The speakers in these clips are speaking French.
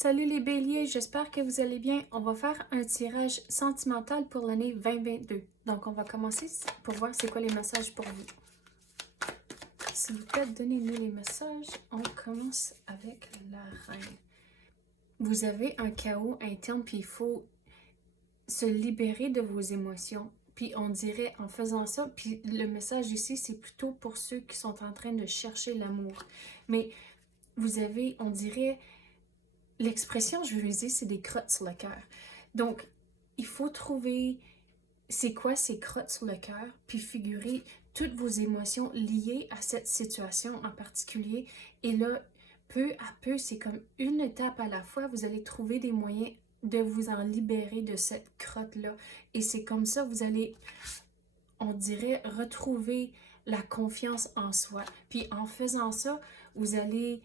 Salut les béliers, j'espère que vous allez bien. On va faire un tirage sentimental pour l'année 2022. Donc, on va commencer pour voir c'est quoi les messages pour vous. S'il vous plaît, donnez-nous les messages. On commence avec la reine. Vous avez un chaos interne, puis il faut se libérer de vos émotions. Puis on dirait en faisant ça, puis le message ici, c'est plutôt pour ceux qui sont en train de chercher l'amour. Mais vous avez, on dirait... L'expression, je veux dire, c'est des crottes sur le cœur. Donc, il faut trouver c'est quoi ces crottes sur le cœur, puis figurer toutes vos émotions liées à cette situation en particulier. Et là, peu à peu, c'est comme une étape à la fois, vous allez trouver des moyens de vous en libérer de cette crotte-là. Et c'est comme ça, vous allez, on dirait, retrouver la confiance en soi. Puis en faisant ça, vous allez...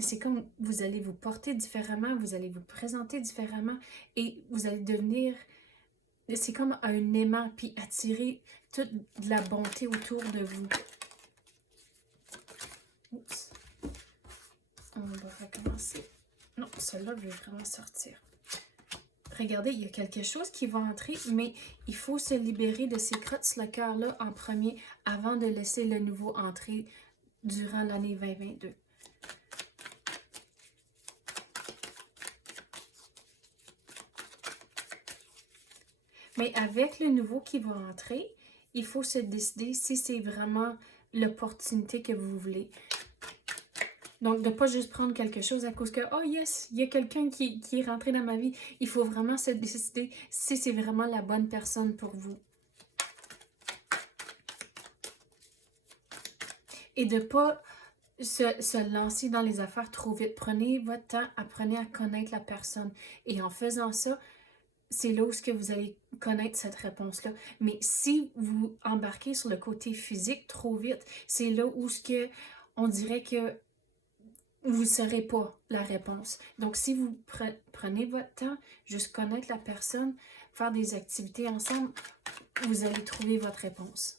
C'est comme vous allez vous porter différemment, vous allez vous présenter différemment et vous allez devenir, c'est comme un aimant, puis attirer toute de la bonté autour de vous. Oups. On va recommencer. Non, celle-là veut vraiment sortir. Regardez, il y a quelque chose qui va entrer, mais il faut se libérer de ces crottes sur le cœur-là en premier avant de laisser le nouveau entrer durant l'année 2022. Mais avec le nouveau qui va entrer, il faut se décider si c'est vraiment l'opportunité que vous voulez. Donc, de ne pas juste prendre quelque chose à cause que, oh yes, il y a quelqu'un qui est rentré dans ma vie. Il faut vraiment se décider si c'est vraiment la bonne personne pour vous. Et de ne pas se lancer dans les affaires trop vite. Prenez votre temps, apprenez à connaître la personne. Et en faisant ça, c'est là où vous allez connaître cette réponse-là. Mais si vous embarquez sur le côté physique trop vite, c'est là où on dirait que vous ne saurez pas la réponse. Donc, si vous prenez votre temps, juste connaître la personne, faire des activités ensemble, vous allez trouver votre réponse.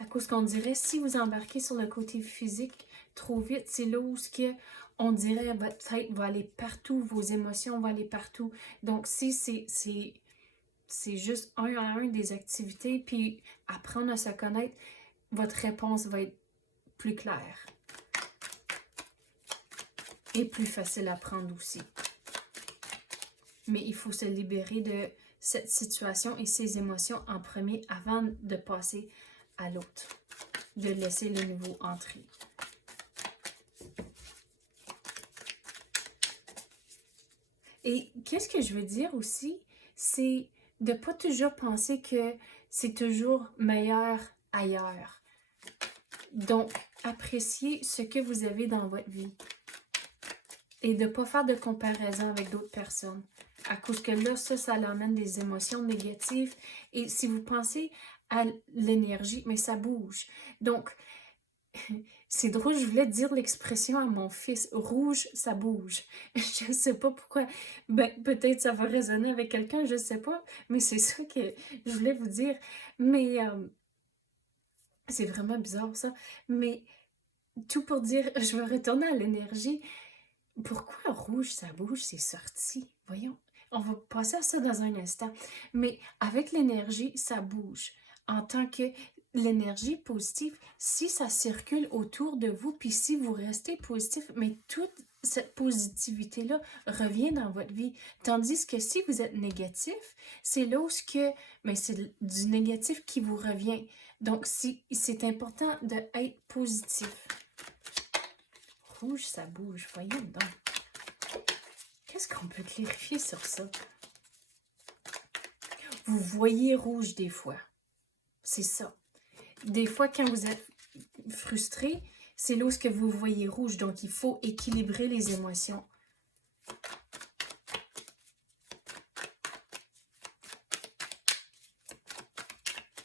À cause qu'on dirait, si vous embarquez sur le côté physique trop vite, c'est là où on dirait votre tête va aller partout, vos émotions vont aller partout. Donc, si c'est juste un à un des activités, puis apprendre à se connaître, votre réponse va être plus claire. Et plus facile à prendre aussi. Mais il faut se libérer de cette situation et ses émotions en premier avant de passer à l'autre, de laisser le nouveau entrer. Et qu'est-ce que je veux dire aussi, c'est de ne pas toujours penser que c'est toujours meilleur ailleurs. Donc, appréciez ce que vous avez dans votre vie et de ne pas faire de comparaison avec d'autres personnes. À cause que là, ça l'amène des émotions négatives. Et si vous pensez à l'énergie, mais ça bouge. Donc, c'est drôle, je voulais dire l'expression à mon fils. Rouge, ça bouge. Je ne sais pas pourquoi. Ben, peut-être ça va résonner avec quelqu'un, je ne sais pas. Mais c'est ça que je voulais vous dire. Mais c'est vraiment bizarre ça. Mais tout pour dire, je vais retourner à l'énergie. Pourquoi rouge, ça bouge, c'est sorti? Voyons. On va passer à ça dans un instant. Mais avec l'énergie, ça bouge. En tant que l'énergie positive, si ça circule autour de vous, puis si vous restez positif, mais toute cette positivité-là revient dans votre vie. Tandis que si vous êtes négatif, c'est là où c'est du négatif qui vous revient. Donc, c'est important d'être positif. Rouge, ça bouge. Voyons donc. Qu'est-ce qu'on peut clarifier sur ça? Vous voyez rouge des fois. C'est ça. Des fois, quand vous êtes frustré, c'est là où vous voyez rouge. Donc, il faut équilibrer les émotions.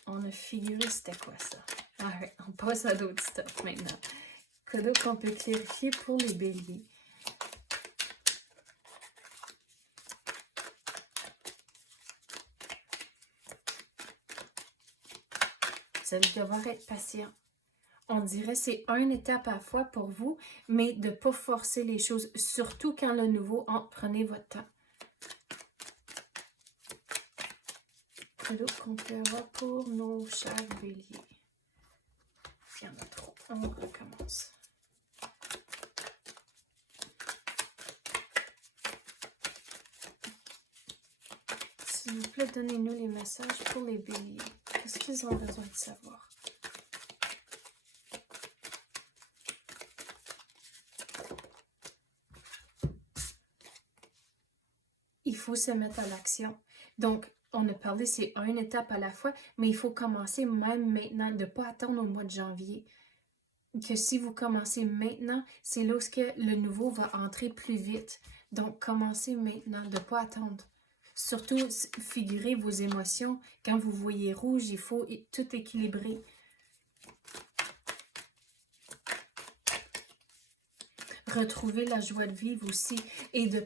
On a figuré c'était quoi ça? Alright, on passe à d'autres stuff maintenant. Qu'on peut clarifier pour les béliers. Vous allez devoir être patient. On dirait que c'est une étape à la fois pour vous, mais de ne pas forcer les choses, surtout quand le nouveau entre. Prenez votre temps. Cadeau qu'on peut avoir pour nos chers béliers. Il y en a trop. On recommence. S'il vous plaît, donnez-nous les messages pour les béliers. Qu'est-ce qu'ils ont besoin de savoir? Il faut se mettre à l'action. Donc, on a parlé, c'est une étape à la fois, mais il faut commencer même maintenant, de ne pas attendre au mois de janvier. Que si vous commencez maintenant, c'est là où le nouveau va entrer plus vite. Donc, commencez maintenant, de ne pas attendre. Surtout, figurez vos émotions. Quand vous voyez rouge, il faut tout équilibrer. Retrouver la joie de vivre aussi et de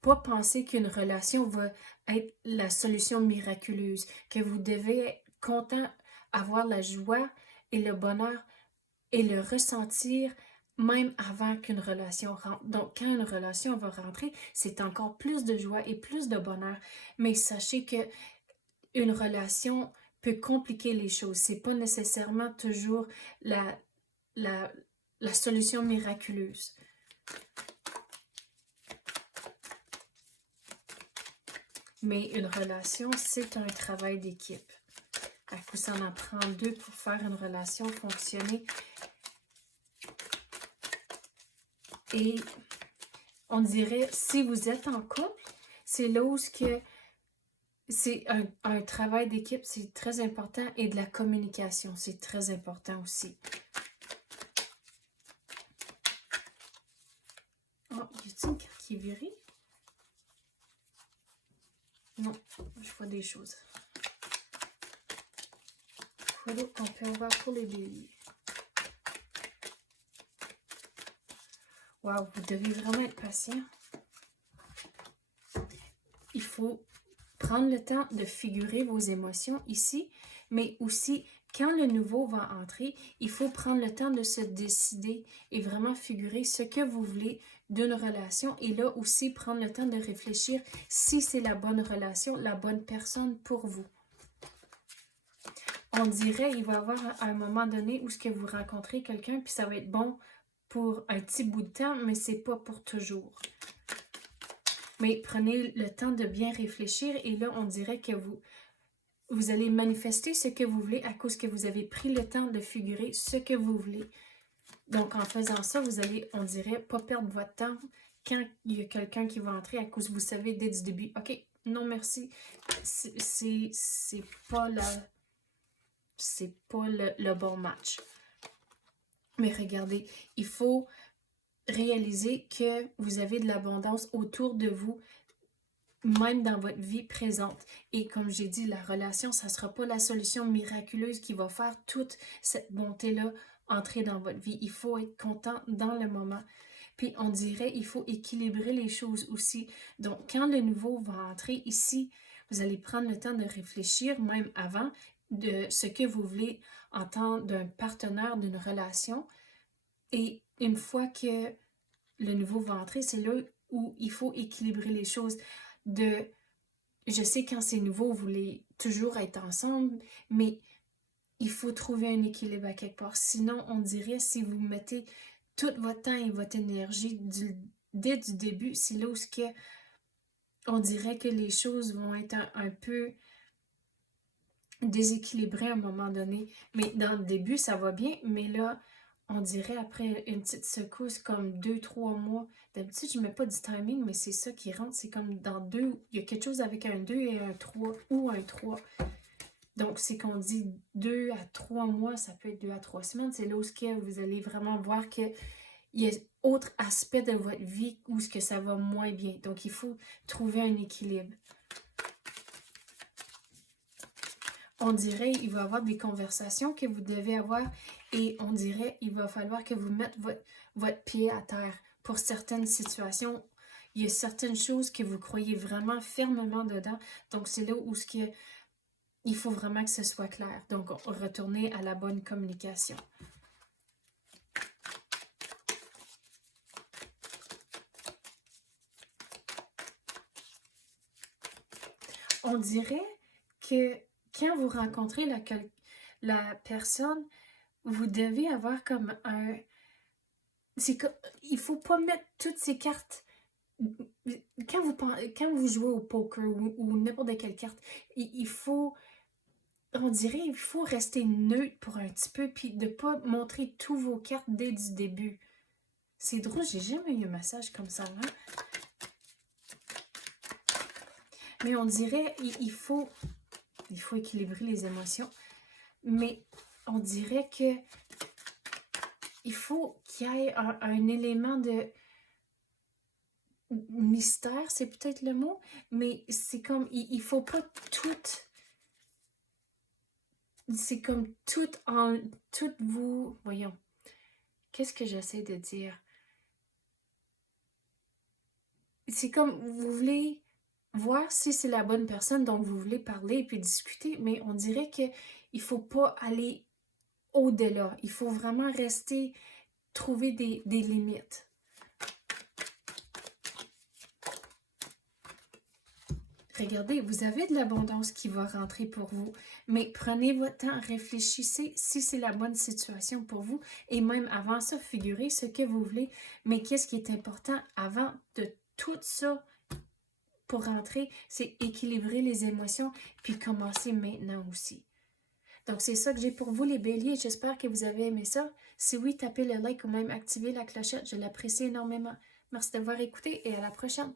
pas penser qu'une relation va être la solution miraculeuse, que vous devez être content, avoir la joie et le bonheur et le ressentir même avant qu'une relation rentre. Donc, quand une relation va rentrer, c'est encore plus de joie et plus de bonheur. Mais sachez que une relation peut compliquer les choses. C'est pas nécessairement toujours la solution miraculeuse. Mais une relation, c'est un travail d'équipe. À coup, ça en prend deux pour faire une relation fonctionner. Et on dirait, si vous êtes en couple, c'est là où c'est un travail d'équipe, c'est très important. Et de la communication, c'est très important aussi. Oh, y a-t-il une carte qui est virée? Non, je vois des choses. Voilà, on peut avoir pour les béliers. Wow, vous devez vraiment être patient. Il faut prendre le temps de figurer vos émotions ici, mais aussi, quand le nouveau va entrer, il faut prendre le temps de se décider et vraiment figurer ce que vous voulez d'une relation. Et là aussi, prendre le temps de réfléchir si c'est la bonne relation, la bonne personne pour vous. On dirait qu'il va y avoir un moment donné où ce que vous rencontrez quelqu'un, puis ça va être bon pour un petit bout de temps, mais c'est pas pour toujours. Mais prenez le temps de bien réfléchir et là, on dirait que vous allez manifester ce que vous voulez à cause que vous avez pris le temps de figurer ce que vous voulez. Donc, en faisant ça, vous allez, on dirait, pas perdre votre temps quand il y a quelqu'un qui va entrer à cause que vous savez dès du début, OK, non merci, c'est pas le bon match. Mais regardez, il faut réaliser que vous avez de l'abondance autour de vous, même dans votre vie présente. Et comme j'ai dit, la relation, ça ne sera pas la solution miraculeuse qui va faire toute cette bonté-là entrer dans votre vie. Il faut être content dans le moment. Puis on dirait, il faut équilibrer les choses aussi. Donc, quand le nouveau va entrer ici, vous allez prendre le temps de réfléchir, même avant, de ce que vous voulez entendre d'un partenaire, d'une relation. Et une fois que le nouveau va entrer, c'est là où il faut équilibrer les choses. Je sais quand c'est nouveau, vous voulez toujours être ensemble, mais il faut trouver un équilibre à quelque part. Sinon, on dirait, si vous mettez tout votre temps et votre énergie dès du début, c'est là où on dirait que les choses vont être un peu déséquilibrées à un moment donné. Mais dans le début, ça va bien, mais là, on dirait après une petite secousse comme 2-3 mois. D'habitude, je ne mets pas du timing, mais c'est ça qui rentre. C'est comme dans 2, il y a quelque chose avec un 2 et un 3 ou un 3. Donc, c'est qu'on dit 2 à 3 mois, ça peut être 2 à 3 semaines. C'est là où vous allez vraiment voir qu'il y a autre aspect de votre vie où ce que ça va moins bien. Donc, il faut trouver un équilibre. On dirait qu'il va y avoir des conversations que vous devez avoir et on dirait qu'il va falloir que vous mettez votre pied à terre pour certaines situations. Il y a certaines choses que vous croyez vraiment fermement dedans. Donc, c'est là où il il faut vraiment que ce soit clair. Donc, retournez à la bonne communication. On dirait que quand vous rencontrez la personne, vous devez avoir comme un... il faut pas mettre toutes ces cartes... Quand vous jouez au poker ou n'importe quelle carte, il faut... On dirait qu'il faut rester neutre pour un petit peu, puis de pas montrer tous vos cartes dès du début. C'est drôle, j'ai jamais eu un massage comme ça, hein? Mais on dirait il faut équilibrer les émotions. Mais on dirait que il faut qu'il y ait un élément de mystère, c'est peut-être le mot, mais c'est comme, il faut pas tout... C'est comme tout vous... Voyons, qu'est-ce que j'essaie de dire? C'est comme, vous voulez voir si c'est la bonne personne dont vous voulez parler et puis discuter, mais on dirait que il faut pas aller au-delà. Il faut vraiment rester, trouver des limites. Regardez, vous avez de l'abondance qui va rentrer pour vous, mais prenez votre temps, réfléchissez si c'est la bonne situation pour vous et même avant ça, figurez ce que vous voulez, mais qu'est-ce qui est important avant de tout ça pour rentrer, c'est équilibrer les émotions puis commencer maintenant aussi. Donc, c'est ça que j'ai pour vous, les béliers. J'espère que vous avez aimé ça. Si oui, tapez le like ou même activez la clochette. Je l'apprécie énormément. Merci d'avoir écouté et à la prochaine.